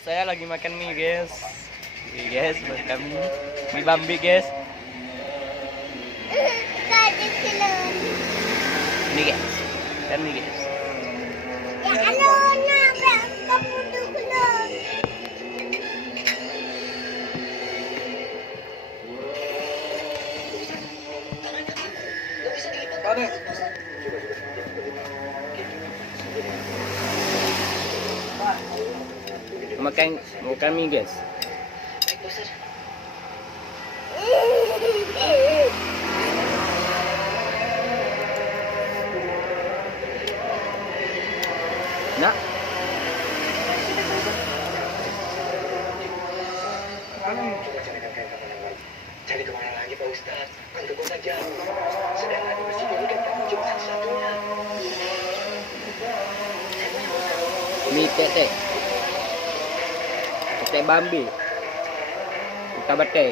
Saya lagi makan mie guys. Ini guys makan mie Bambi guys. Ini guys, kan mie guys. Makan mie guys. Nak. Cari kemana lagi Pak Ustadz? Untuk saja. Sedangkan di masjid ini kan kamu cuma satu-satunya. Mie tete. Tete Bambi. Kita bete.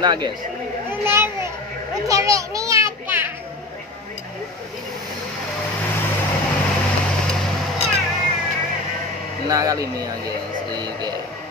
Nah guys. Nah kali ini ya guys. Iya.